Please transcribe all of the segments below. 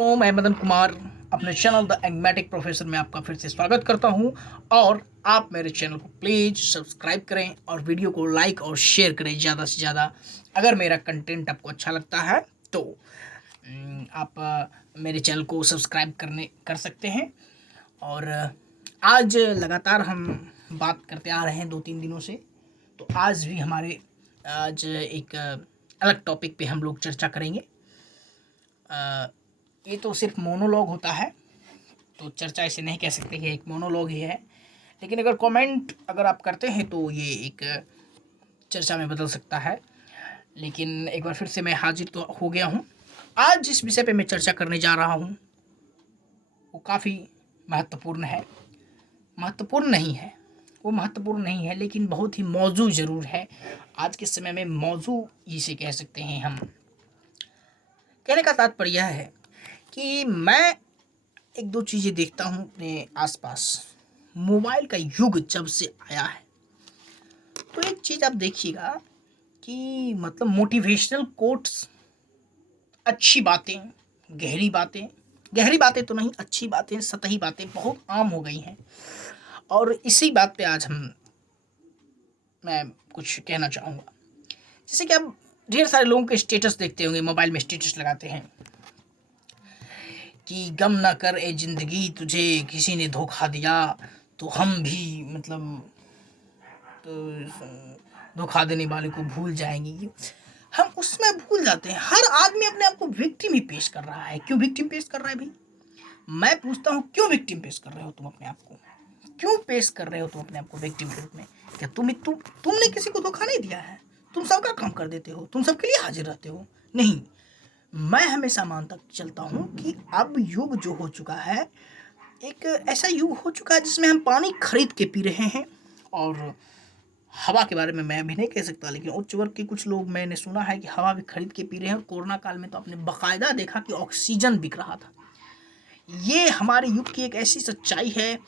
तो मैं मदन कुमार अपने चैनल द एंग्मेटिक प्रोफेसर में आपका फिर से स्वागत करता हूं और आप मेरे चैनल को प्लीज़ सब्सक्राइब करें और वीडियो को लाइक और शेयर करें ज़्यादा से ज़्यादा। अगर मेरा कंटेंट आपको अच्छा लगता है तो आप मेरे चैनल को सब्सक्राइब कर सकते हैं। और आज लगातार हम बात करते आ रहे हैं 2-3 दिनों से, तो आज भी आज एक अलग टॉपिक पे हम लोग चर्चा करेंगे। ये तो सिर्फ मोनोलॉग होता है, तो चर्चा इसे नहीं कह सकते कि एक मोनोलॉग ही है, लेकिन अगर आप करते हैं तो ये एक चर्चा में बदल सकता है। लेकिन एक बार फिर से मैं हाजिर तो हो गया हूँ। आज जिस विषय पे मैं चर्चा करने जा रहा हूँ वो काफ़ी महत्वपूर्ण है। वो महत्वपूर्ण नहीं है लेकिन बहुत ही मौजू ज़रूर है। आज के समय में मौजू इसे कह सकते हैं हम। कहने का तात्पर्य यह है कि मैं एक दो चीज़ें देखता हूँ अपने आसपास। मोबाइल का युग जब से आया है तो एक चीज़ आप देखिएगा कि मतलब मोटिवेशनल कोट्स, अच्छी बातें, गहरी बातें तो नहीं, अच्छी बातें, सतही बातें बहुत आम हो गई हैं। और इसी बात पे आज मैं कुछ कहना चाहूँगा। जैसे कि आप ढेर सारे लोगों के स्टेटस देखते होंगे, मोबाइल में स्टेटस लगाते हैं कि गम ना कर ए ज़िंदगी, तुझे किसी ने धोखा दिया तो हम भी तो धोखा देने वाले को भूल जाएंगे। हम उसमें भूल जाते हैं। हर आदमी अपने आप को विक्टिम ही पेश कर रहा है। क्यों विक्टिम पेश कर रहा है भाई? मैं पूछता हूँ, क्यों विक्टिम पेश कर रहे हो तुम अपने आप को? क्यों पेश कर रहे हो तुम अपने आप को विक्टिम के रूप में? क्या तुमने किसी को धोखा नहीं दिया है? तुम सबका काम कर देते हो, तुम सबके लिए हाजिर रहते हो? नहीं, मैं हमेशा मानता चलता हूँ कि अब युग जो हो चुका है, एक ऐसा युग हो चुका है जिसमें हम पानी खरीद के पी रहे हैं। और हवा के बारे में मैं भी नहीं कह सकता, लेकिन उच्च वर्ग के कुछ लोग मैंने सुना है कि हवा भी खरीद के पी रहे हैं। और कोरोना काल में तो आपने बाकायदा देखा कि ऑक्सीजन बिक रहा था। ये हमारे युग की एक ऐसी सच्चाई है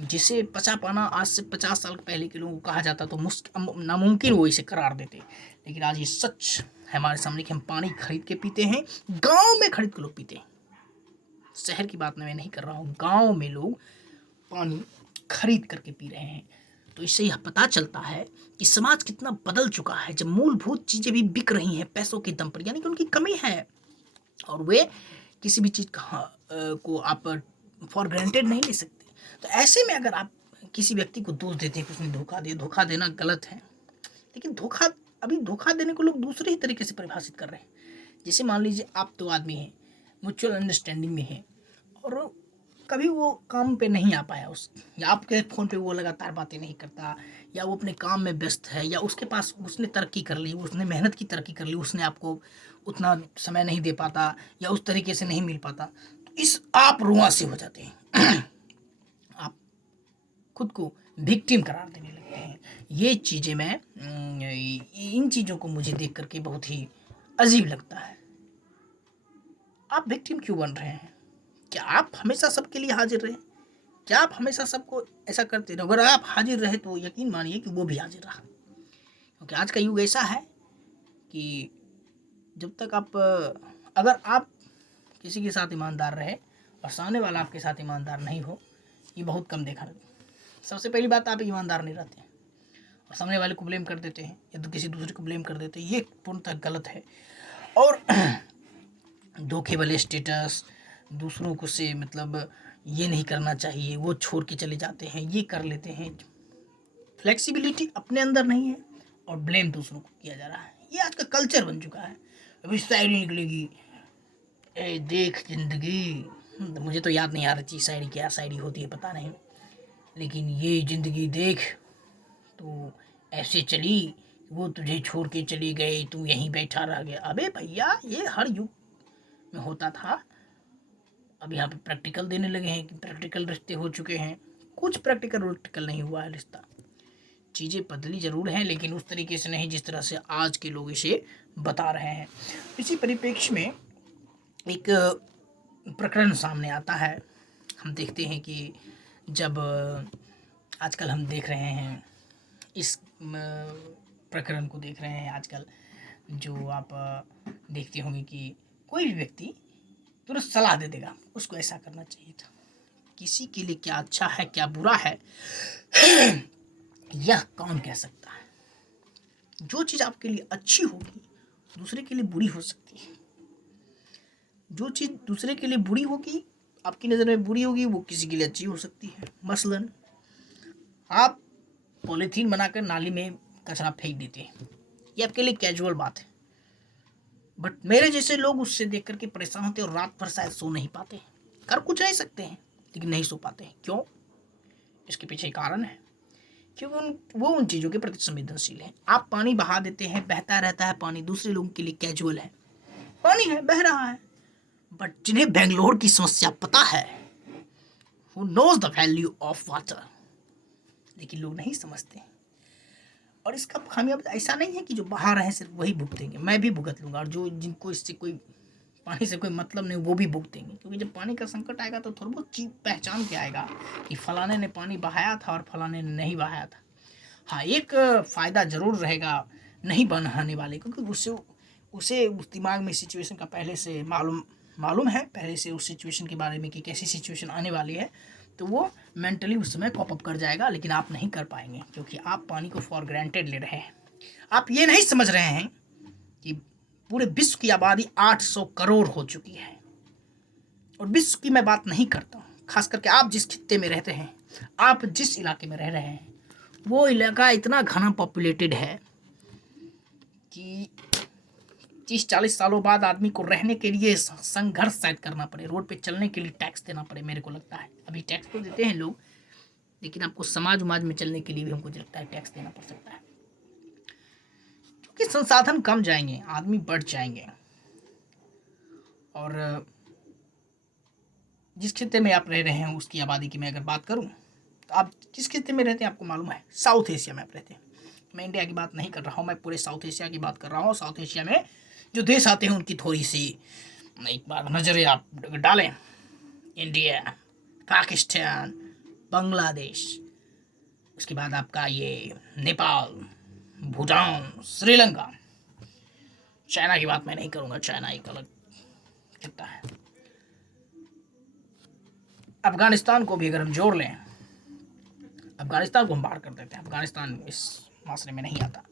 जिसे पचा पाना आज से 50 साल पहले के लोगों को कहा जाता तो नामुमकिन वो इसे करार देते। लेकिन आज ये सच है हमारे सामने कि हम पानी खरीद के पीते हैं। गांव में खरीद के लोग पीते हैं। शहर की बात मैं नहीं कर रहा हूँ, गांव में लोग पानी खरीद करके पी रहे हैं। तो इससे यह पता चलता है कि समाज कितना बदल चुका है, जब मूलभूत चीज़ें भी बिक रही हैं पैसों के दम पर, यानी कि उनकी कमी है। और वे किसी भी चीज़ को आप फॉर ग्रांटेड नहीं ले सकते। तो ऐसे में अगर आप किसी व्यक्ति को दोष देते हैं कि उसने धोखा दिया, धोखा देना गलत है, लेकिन धोखा देने को लोग दूसरे ही तरीके से परिभाषित कर रहे हैं। जैसे मान लीजिए आप दो आदमी हैं, म्यूचुअल अंडरस्टैंडिंग में हैं, और कभी वो काम पे नहीं आ पाया या आपके फ़ोन पे वो लगातार बातें नहीं करता, या वो अपने काम में व्यस्त है, या उसके पास उसने तरक्की कर ली, उसने मेहनत की तरक्की कर ली, उसने आपको उतना समय नहीं दे पाता या उस तरीके से नहीं मिल पाता, तो आप रुआँ से हो जाते हैं। आप खुद को विक्टिम करार देने लगते हैं। ये चीज़ें इन चीज़ों को मुझे देख करके बहुत ही अजीब लगता है। आप विक्टिम क्यों बन रहे हैं? क्या आप हमेशा सबके लिए हाजिर रहे? क्या आप हमेशा सबको ऐसा करते रहे? अगर आप हाजिर रहे तो यकीन मानिए कि वो भी हाजिर रहा। क्योंकि आज का युग ऐसा है कि जब तक अगर आप किसी के साथ ईमानदार रहे और सामने वाला आपके साथ ईमानदार नहीं हो, ये बहुत कम देखा है। सबसे पहली बात, आप ईमानदार नहीं रहते हैं और सामने वाले को ब्लेम कर देते हैं या तो किसी दूसरे को ब्लेम कर देते हैं, ये पूर्णतः गलत है। और धोखे वाले स्टेटस दूसरों को से ये नहीं करना चाहिए, वो छोड़ के चले जाते हैं, ये कर लेते हैं। फ्लेक्सिबिलिटी अपने अंदर नहीं है और ब्लेम दूसरों को किया जा रहा है। ये आज का कल्चर बन चुका है। अभी शायरी निकलेगी, ए देख जिंदगी, मुझे तो याद नहीं आ रही थी शायरी, क्या शायरी होती है पता नहीं, लेकिन ये जिंदगी देख तो ऐसे चली, वो तुझे छोड़ के चले गए, तू यहीं बैठा रह गया। अबे भैया, ये हर युग में होता था। अब यहाँ पे प्रैक्टिकल देने लगे हैं कि प्रैक्टिकल रिश्ते हो चुके हैं। कुछ प्रैक्टिकल नहीं हुआ है रिश्ता। चीज़ें बदली ज़रूर हैं लेकिन उस तरीके से नहीं जिस तरह से आज के लोग इसे बता रहे हैं। इसी परिप्रेक्ष्य में एक प्रकरण सामने आता है। हम देखते हैं कि जब आजकल हम देख रहे हैं इस प्रकरण को देख रहे हैं आजकल, जो आप देखते होंगे कि कोई भी व्यक्ति तुरंत सलाह दे देगा उसको ऐसा करना चाहिए था। किसी के लिए क्या अच्छा है क्या बुरा है यह कौन कह सकता है। जो चीज़ आपके लिए अच्छी होगी दूसरे के लिए बुरी हो सकती है। जो चीज़ दूसरे के लिए बुरी होगी आपकी नज़र में बुरी होगी वो किसी के लिए अच्छी हो सकती है। मसलन आप पॉलीथीन बनाकर नाली में कचरा फेंक देते हैं, ये आपके लिए कैजुअल बात है, बट मेरे जैसे लोग उससे देख करके परेशान होते हैं और रात भर शायद सो नहीं पाते। कर कुछ नहीं सकते हैं लेकिन नहीं सो पाते हैं। क्यों? इसके पीछे कारण है क्योंकि वो उन चीज़ों के प्रति संवेदनशील है। आप पानी बहा देते हैं, बहता रहता है पानी, दूसरे लोगों के लिए कैजुअल है, पानी है बह रहा है। बट जिन्हें बेंगलोर की समस्या पता है, who knows the value of water, लेकिन लोग नहीं समझते। और इसका खामियाजा ऐसा नहीं है कि जो बहा रहे हैं सिर्फ वही भुगतेंगे, मैं भी भुगत लूँगा, और जो जिनको इससे कोई पानी से कोई मतलब नहीं वो भी भुगतेंगे। क्योंकि जब पानी का संकट आएगा तो थोड़ा बहुत चीज पहचान के आएगा कि फलाने ने पानी बहाया था और फलाने ने नहीं बहाया था। हाँ, एक फ़ायदा ज़रूर रहेगा नहीं बहाने वाले को, क्योंकि उसे उस दिमाग में सिचुएशन का पहले से मालूम है, पहले से उस सिचुएशन के बारे में कि कैसी सिचुएशन आने वाली है, तो वो मेंटली उस समय कॉप अप कर जाएगा। लेकिन आप नहीं कर पाएंगे क्योंकि आप पानी को फॉर ग्रांटेड ले रहे हैं। आप ये नहीं समझ रहे हैं कि पूरे विश्व की आबादी 800 करोड़ हो चुकी है। और विश्व की मैं बात नहीं करता हूँ, खास करके आप जिस खित्ते में रहते हैं, आप जिस इलाके में रह रहे हैं, वो इलाका इतना घना पॉपुलेटेड है कि 30-40 सालों बाद आदमी को रहने के लिए संघर्ष शायद करना पड़े, रोड पे चलने के लिए टैक्स देना पड़े। मेरे को लगता है अभी टैक्स तो देते हैं लोग, लेकिन आपको समाज उमाज में चलने के लिए भी हमको लगता है टैक्स देना पड़ सकता है, क्योंकि संसाधन कम जाएंगे, आदमी बढ़ जाएंगे। और जिस खित्ते में आप रह रहे हैं उसकी आबादी की मैं अगर बात करूं तो आप जिस खित्ते में रहते हैं आपको मालूम है, साउथ एशिया में आप रहते हैं। मैं इंडिया की बात नहीं कर रहा हूँ, मैं पूरे साउथ एशिया की बात कर रहा हूँ। साउथ एशिया में जो देश आते हैं उनकी थोड़ी सी एक बार नज़रें आप डालें। इंडिया, पाकिस्तान, बांग्लादेश, उसके बाद आपका ये नेपाल, भूटान, श्रीलंका। चाइना की बात मैं नहीं करूँगा, चाइना एक अलग खित्ता है। अफगानिस्तान को भी अगर हम जोड़ लें, अफगानिस्तान को हम बाहर कर देते हैं, अफगानिस्तान इस मासरे में नहीं आता,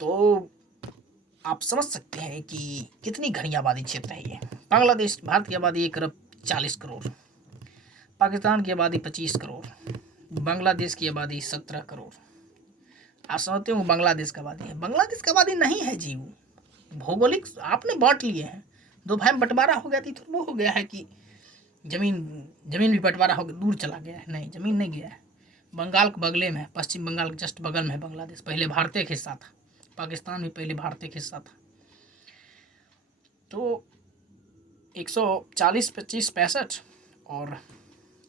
तो आप समझ सकते हैं कि कितनी घनी आबादी क्षेत्र है ये। बांग्लादेश, भारत की आबादी 1,40,40,000,000, पाकिस्तान की आबादी 25 करोड़, बांग्लादेश की आबादी 17 करोड़। आप समझते हो बांग्लादेश की आबादी है, बांग्लादेश की आबादी नहीं है जी, वो भौगोलिक आपने बांट लिए हैं, दो भाई में बंटवारा हो गया थी, तो वो हो गया है कि जमीन भी बंटवारा हो गया, दूर चला गया है। नहीं, जमीन नहीं गया है, बंगाल के बगले में है, पश्चिम बंगाल के जस्ट बगल में है बांग्लादेश। पहले भारतीय हिस्सा था, पाकिस्तान भी पहले भारतीय हिस्सा था। तो 140, 25, 65 और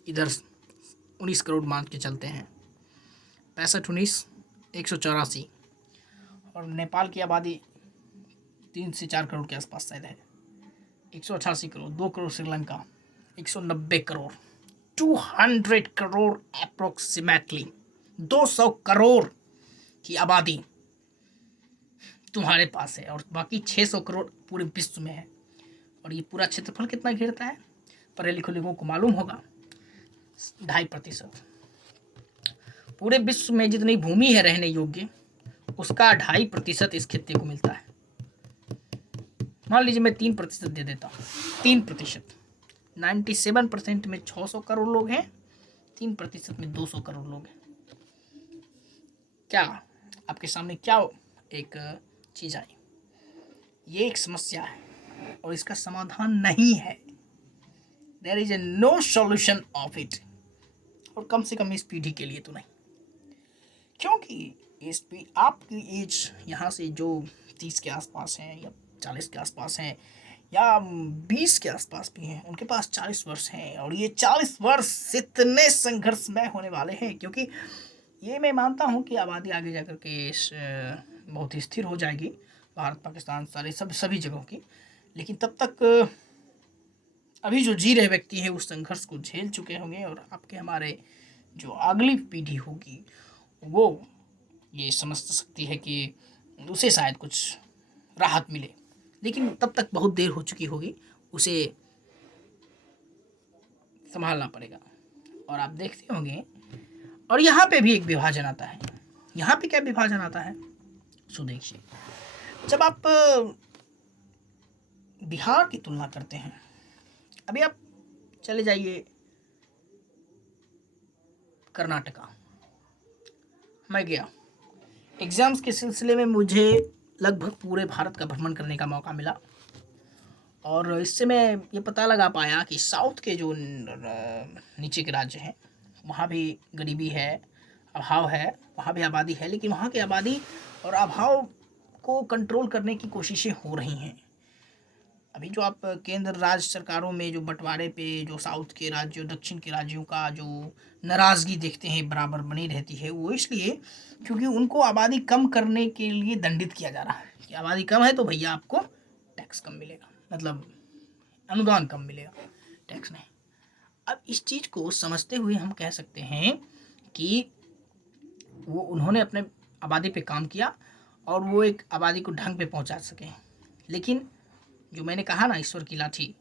इधर 19 करोड़ मान के चलते हैं, 65, 19, 184। और नेपाल की आबादी 3 से 4 करोड़ के आसपास शायद है, 188 करोड़, 2 करोड़ श्रीलंका, 190 करोड़, 200 करोड़ अप्रोक्सीमेटली, 200 करोड़ की आबादी तुम्हारे पास है, और बाकी 600 करोड़ पूरे विश्व में है। और ये पूरा क्षेत्रफल कितना घेरता है, पढ़े लिखे लोगों को मालूम होगा, 2.5%। पूरे विश्व में जितनी भूमि है रहने योग्य, उसका 2.5% इस खित्ते को मिलता है। मान लीजिए मैं 3% दे देता हूँ, 3%, 97% में 600 करोड़ लोग हैं, 3% में 200 करोड़ लोग हैं। क्या आपके सामने क्या एक चीज़ आई, ये एक समस्या है और इसका समाधान नहीं है। There is a no solution of it, और कम से कम इस पीढ़ी के लिए तो नहीं, क्योंकि आपकी एज यहाँ से जो 30 के आसपास हैं या 40 के आसपास हैं या 20 के आसपास भी हैं, उनके पास 40 वर्ष हैं, और ये 40 वर्ष इतने संघर्षमय होने वाले हैं। क्योंकि ये मैं मानता हूँ कि आबादी आगे जाकर के बहुत ही स्थिर हो जाएगी, भारत, पाकिस्तान, सारे सभी जगहों की, लेकिन तब तक अभी जो जी रहे व्यक्ति है उस संघर्ष को झेल चुके होंगे, और आपके हमारे जो अगली पीढ़ी होगी वो ये समझ सकती है कि उसे शायद कुछ राहत मिले, लेकिन तब तक बहुत देर हो चुकी होगी। उसे संभालना पड़ेगा। और आप देखते होंगे, और यहाँ पे भी एक विभाजन आता है। यहाँ पे क्या विभाजन आता है, सो देखिए, जब आप बिहार की तुलना करते हैं, अभी आप चले जाइए कर्नाटका। मैं गया एग्ज़ाम्स के सिलसिले में, मुझे लगभग पूरे भारत का भ्रमण करने का मौका मिला, और इससे मैं ये पता लगा पाया कि साउथ के जो नीचे के राज्य हैं वहाँ भी गरीबी है, अभाव है, वहाँ भी आबादी है, लेकिन वहाँ की आबादी और अभाव को कंट्रोल करने की कोशिशें हो रही हैं। अभी जो आप केंद्र राज्य सरकारों में जो बंटवारे पे जो साउथ के राज्यों दक्षिण के राज्यों का जो नाराज़गी देखते हैं बराबर बनी रहती है, वो इसलिए क्योंकि उनको आबादी कम करने के लिए दंडित किया जा रहा है कि आबादी कम है तो भैया आपको टैक्स कम मिलेगा, मतलब अनुदान कम मिलेगा, टैक्स नहीं। अब इस चीज़ को समझते हुए हम कह सकते हैं कि वो उन्होंने अपने आबादी पे काम किया और वो एक आबादी को ढंग पे पहुंचा सके। लेकिन जो मैंने कहा ना, ईश्वर की लाठी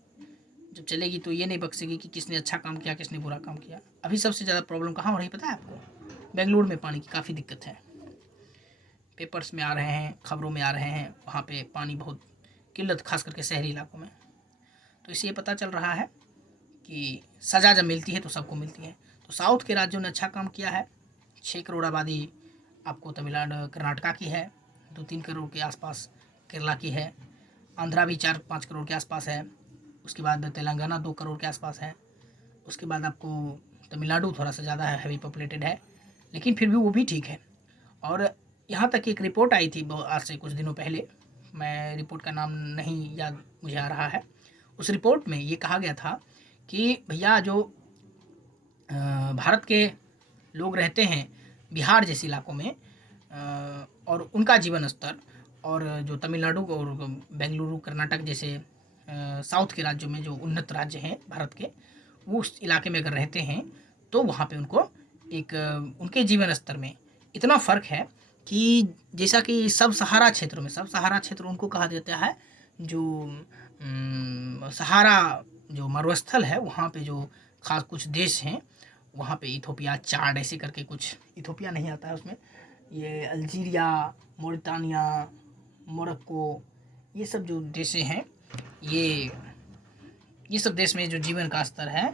जब चलेगी तो ये नहीं बख्शेगी कि किसने अच्छा काम किया किसने बुरा काम किया। अभी सबसे ज़्यादा प्रॉब्लम कहाँ हो रही पता है आपको? बेंगलुरु में पानी की काफ़ी दिक्कत है। पेपर्स में आ रहे हैं, खबरों में आ रहे हैं, वहाँ पे पानी बहुत किल्लत, खास करके शहरी इलाकों में। तो इससे ये पता चल रहा है कि सज़ा जब मिलती है तो सबको मिलती है। तो साउथ के राज्यों ने अच्छा काम किया है। 6 करोड़ आबादी आपको तमिलनाडु कर्नाटका की है, 2-3 करोड़ के आसपास केरला की है, आंध्रा भी 4-5 करोड़ के आसपास है, उसके बाद तेलंगाना 2 करोड़ के आसपास है, उसके बाद आपको तमिलनाडु थोड़ा सा ज़्यादा है, हैवी पॉपुलेटेड है, लेकिन फिर भी वो भी ठीक है। और यहाँ तक एक रिपोर्ट आई थी आज से कुछ दिनों पहले, मैं रिपोर्ट का नाम नहीं याद मुझे आ रहा है। उस रिपोर्ट में ये कहा गया था कि भैया जो भारत के लोग रहते हैं बिहार जैसे इलाकों में, और उनका जीवन स्तर, और जो तमिलनाडु और बेंगलुरु कर्नाटक जैसे साउथ के राज्यों में जो उन्नत राज्य हैं भारत के, वो उस इलाके में अगर रहते हैं तो वहाँ पे उनको एक उनके जीवन स्तर में इतना फ़र्क है कि जैसा कि सब सहारा क्षेत्रों में, सब सहारा क्षेत्र उनको कहा जाता है जो सहारा जो मरुस्थल है, वहाँ पे जो खास कुछ देश हैं, वहाँ पे इथोपिया, चाड ऐसे करके कुछ, इथोपिया नहीं आता है उसमें, ये अल्जीरिया, मोरिटानिया, मोरक्को, ये सब जो देश हैं, ये सब देश में जो जीवन का स्तर है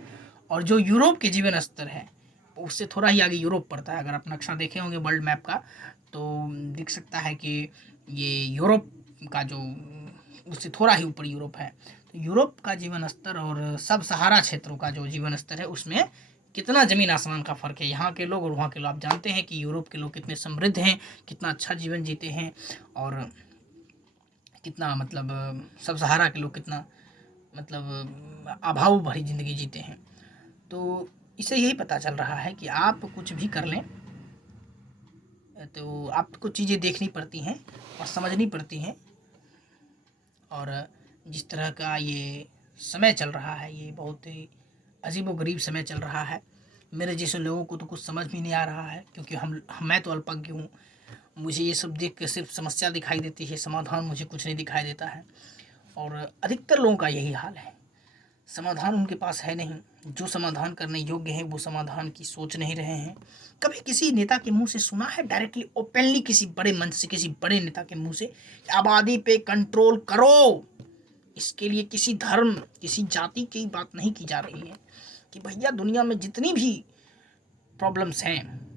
और जो यूरोप के जीवन स्तर है उससे थोड़ा ही आगे यूरोप पड़ता है। अगर आप नक्शा देखे होंगे वर्ल्ड मैप का तो दिख सकता है कि ये यूरोप का जो उससे थोड़ा ही ऊपर यूरोप है। तो यूरोप का जीवन स्तर और सब सहारा क्षेत्रों का जो जीवन स्तर है उसमें कितना ज़मीन आसमान का फ़र्क है। यहाँ के लोग और वहाँ के लोग, आप जानते हैं कि यूरोप के लोग कितने समृद्ध हैं, कितना अच्छा जीवन जीते हैं, और कितना मतलब सब सहारा के लोग कितना मतलब अभाव भरी ज़िंदगी जीते हैं। तो इससे यही पता चल रहा है कि आप कुछ भी कर लें तो आपको चीज़ें देखनी पड़ती हैं और समझनी पड़ती हैं। और जिस तरह का ये समय चल रहा है, ये बहुत ही अजीबोगरीब समय चल रहा है। मेरे जैसे लोगों को तो कुछ समझ भी नहीं आ रहा है, क्योंकि मैं तो अल्पज्ञ हूँ। मुझे ये सब देख के सिर्फ समस्या दिखाई देती है, समाधान मुझे कुछ नहीं दिखाई देता है। और अधिकतर लोगों का यही हाल है, समाधान उनके पास है नहीं। जो समाधान करने योग्य हैं वो समाधान की सोच नहीं रहे हैं। कभी किसी नेता के मुंह से सुना है डायरेक्टली ओपनली, किसी बड़े मंच से, किसी बड़े नेता के मुंह से, आबादी पे कंट्रोल करो? इसके लिए किसी धर्म, किसी जाति की बात नहीं की जा रही है कि भैया दुनिया में जितनी भी प्रॉब्लम्स हैं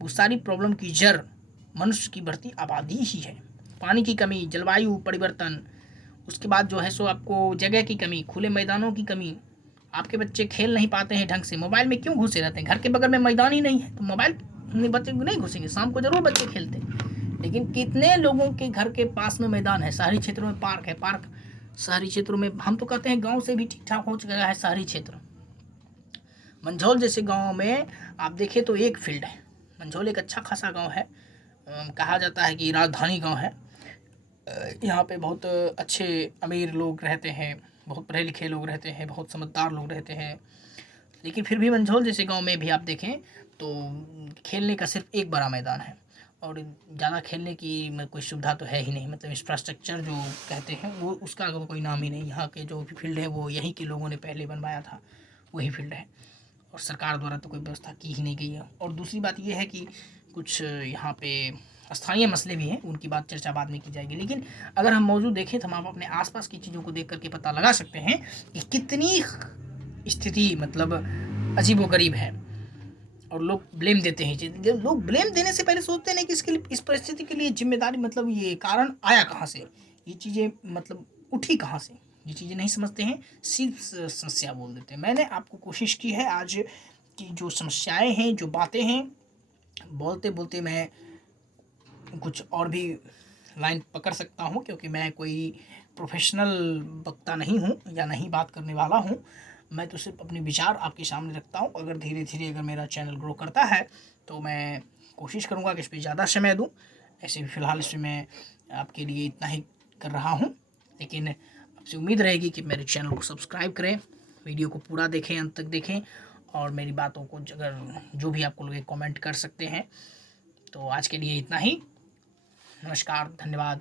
वो सारी प्रॉब्लम की जड़ मनुष्य की बढ़ती आबादी ही है। पानी की कमी, जलवायु परिवर्तन, उसके बाद जो है सो आपको जगह की कमी, खुले मैदानों की कमी, आपके बच्चे खेल नहीं पाते हैं ढंग से, मोबाइल में क्यों घुसे रहते हैं? घर के बगल में मैदान ही नहीं है तो मोबाइल में बच्चे नहीं घुसेंगे, शाम को जरूर बच्चे खेलते हैं। लेकिन कितने लोगों के घर के पास में मैदान है? शहरी क्षेत्रों में पार्क है, पार्क शहरी क्षेत्रों में, हम तो कहते हैं गाँव से भी ठीक ठाक हो चुका है शहरी क्षेत्र। मंझौल जैसे गाँव में आप देखें तो एक फील्ड है। मंझौल एक अच्छा खासा गाँव है, कहा जाता है कि राजधानी गाँव है। यहाँ पे बहुत अच्छे अमीर लोग रहते हैं, बहुत पढ़े लिखे लोग रहते हैं, बहुत समझदार लोग रहते हैं। लेकिन फिर भी मंझौल जैसे गांव में भी आप देखें तो खेलने का सिर्फ एक बड़ा मैदान है और ज़्यादा खेलने की कोई सुविधा तो है ही नहीं, मतलब इंफ्रास्ट्रक्चर जो कहते हैं वो उसका तो कोई नाम ही नहीं। यहाँ के जो भी फील्ड है वो यहीं के लोगों ने पहले बनवाया था, वही फील्ड है और सरकार द्वारा तो कोई व्यवस्था की ही नहीं गई है। और दूसरी बात ये है कि कुछ यहाँ पे स्थानीय मसले भी हैं, उनकी बात चर्चा बाद में की जाएगी। लेकिन अगर हम मौजूद देखें तो हम अपने आसपास की चीज़ों को देख करके पता लगा सकते हैं कि कितनी स्थिति मतलब अजीबोगरीब है। और लोग ब्लेम देते हैं, लोग ब्लेम देने से पहले सोचते नहीं कि इसके लिए, इस परिस्थिति के लिए जिम्मेदारी मतलब ये कारण आया कहाँ से, ये चीज़ें मतलब उठी कहाँ से, ये चीज़ें नहीं समझते हैं, सिर्फ समस्या बोल देते हैं। मैंने आपको कोशिश की है आज की जो समस्याएं हैं, जो बातें हैं, बोलते बोलते मैं कुछ और भी लाइन पकड़ सकता हूँ, क्योंकि मैं कोई प्रोफेशनल वक्ता नहीं हूँ या नहीं बात करने वाला हूँ। मैं तो सिर्फ अपने विचार आपके सामने रखता हूँ। अगर धीरे धीरे अगर मेरा चैनल ग्रो करता है तो मैं कोशिश करूँगा कि इस पर ज़्यादा समय दूँ। ऐसे भी फ़िलहाल इसमें मैं आपके लिए इतना ही कर रहा हूँ, लेकिन आपसे उम्मीद रहेगी कि मेरे चैनल को सब्सक्राइब करें, वीडियो को पूरा देखें, अंत तक देखें, और मेरी बातों को अगर जो भी आपको लगे कमेंट कर सकते हैं। तो आज के लिए इतना ही। नमस्कार, धन्यवाद।